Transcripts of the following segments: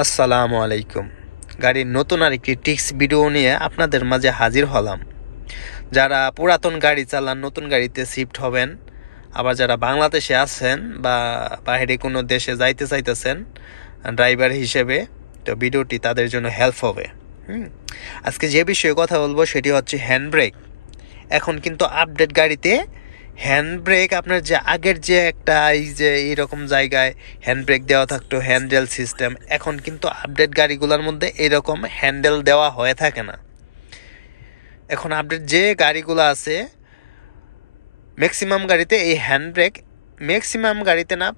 আসসালামু আলাইকুম। গাড়ির নতুন আরেকটি টিপস ভিডিও নিয়ে আপনাদের মাঝে হাজির হলাম। যারা পুরাতন গাড়ি চালান, নতুন গাড়িতে শিফট হবেন, আবার যারা বাংলাদেশে আছেন বা বাইরে কোনো দেশে যাইতে চাইতেছেন ড্রাইভার হিসেবে, তো ভিডিওটি তাদের জন্য হেল্প হবে। আজকে যে বিষয়ে কথা বলবো সেটি হচ্ছে হ্যান্ড ব্রেক। এখন কিন্তু আপডেট গাড়িতে হ্যান্ড ব্রেক আপনার যে আগের যে একটা এই যে এইরকম জায়গায় হ্যান্ড ব্রেক দেওয়া থাকতো, হ্যান্ডেল সিস্টেম, এখন কিন্তু আপডেট গাড়িগুলোর মধ্যে এরকম হ্যান্ডেল দেওয়া হয়ে থাকে না। এখন আপডেট যে গাড়িগুলো আছে ম্যাক্সিমাম গাড়িতে এই হ্যান্ড ব্রেক, ম্যাক্সিমাম গাড়িতে না,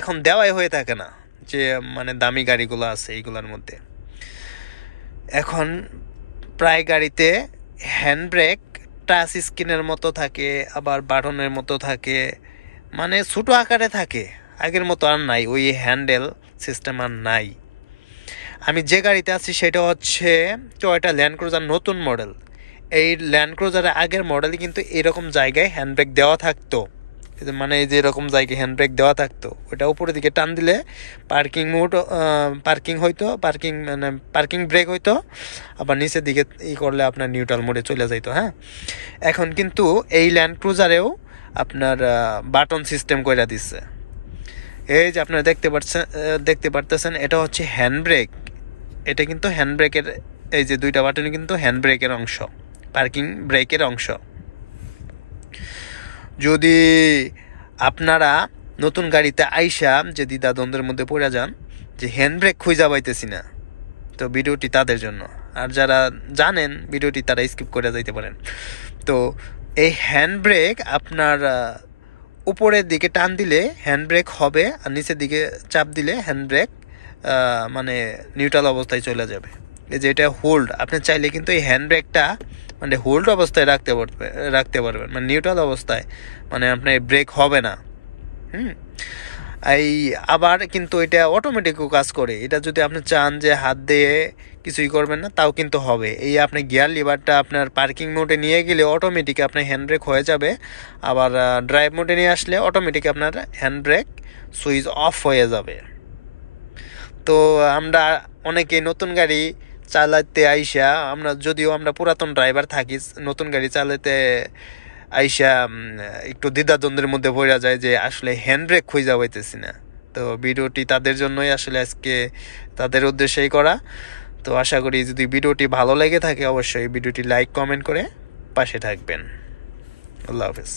এখন দেওয়াই হয়ে থাকে না। যে মানে দামি গাড়িগুলো আছে এইগুলোর মধ্যে এখন প্রায় গাড়িতে হ্যান্ড ব্রেক টাচ স্ক্রিনের মতো থাকে, আবার বাটনের মতো থাকে, মানে ছোটো আকারে থাকে। আগের মতো আর নাই, ওই হ্যান্ডেল সিস্টেম আর নাই। আমি যে গাড়িতে আছি সেটা হচ্ছে টয়োটা ল্যান্ড ক্রুজার নতুন মডেল। এই ল্যান্ড ক্রুজারের আগের মডেলে কিন্তু এরকম জায়গায় হ্যান্ড ব্রেক দেওয়া থাকতো, মানে এই যে এরকম জায়গায় হ্যান্ড ব্রেক দেওয়া থাকতো, ওটা উপরের দিকে টান দিলে পার্কিং মোড, পার্কিং হইতো, পার্কিং মানে পার্কিং ব্রেক হইতো, আবার নিচের দিকে করলে আপনার নিউট্রাল মোডে চলে যাইতো। হ্যাঁ, এখন কিন্তু এই ল্যান্ড ক্রুজারেও আপনার বাটন সিস্টেম করে দিচ্ছে। এই যে আপনারা দেখতে পারতেছেন এটা হচ্ছে হ্যান্ড ব্রেক। এটা কিন্তু হ্যান্ড ব্রেকের এই যে দুইটা বাটন কিন্তু হ্যান্ড ব্রেকের অংশ, পার্কিং ব্রেকের অংশ। যদি আপনারা নতুন গাড়িতে আইসা যে দ্বিধাদ্বন্দ্বের মধ্যে পড়ে যান যে হ্যান্ড ব্রেক খুঁজে পাইতেছি না, তো ভিডিওটি তাদের জন্য। আর যারা জানেন ভিডিওটি তারা স্কিপ করে যাইতে পারেন। তো এই হ্যান্ড ব্রেক আপনার উপরের দিকে টান দিলে হ্যান্ড ব্রেক হবে, আর নিচের দিকে চাপ দিলে হ্যান্ড ব্রেক মানে নিউট্রাল অবস্থায় চলে যাবে। এই যে এটা হোল্ড, আপনি চাইলে কিন্তু এই হ্যান্ড ব্রেকটা মানে হোল্ড অবস্থায় রাখতে পারবেন, মানে নিউট্রাল অবস্থায়, মানে আপনার ব্রেক হবে না। এই আবার কিন্তু এটা অটোমেটিকও কাজ করে। এটা যদি আপনি চান যে হাত দিয়ে কিছুই করবেন না, তাও কিন্তু হবে। এই আপনি গিয়ার লিভারটা আপনার পার্কিং মোডে নিয়ে গেলে অটোমেটিক আপনার হ্যান্ড ব্রেক হয়ে যাবে, আবার ড্রাইভ মোডে নিয়ে আসলে অটোমেটিক আপনার হ্যান্ড ব্রেক সুইচ অফ হয়ে যাবে। তো আমরা অনেকে নতুন গাড়ি চালাতে আইসা, যদিও আমরা পুরাতন ড্রাইভার থাকি, নতুন গাড়ি চালাতে আইসা একটু দ্বিধাদ্বন্দ্বের মধ্যে পড়া যায় যে আসলে হ্যান্ড ব্রেক খুঁজে পাইতেছি না। তো ভিডিওটি তাদের জন্যই আসলে আজকে, তাদের উদ্দেশ্যেই করা। তো আশা করি যদি ভিডিওটি ভালো লেগে থাকে অবশ্যই ভিডিওটি লাইক কমেন্ট করে পাশে থাকবেন। আল্লাহ হাফেজ।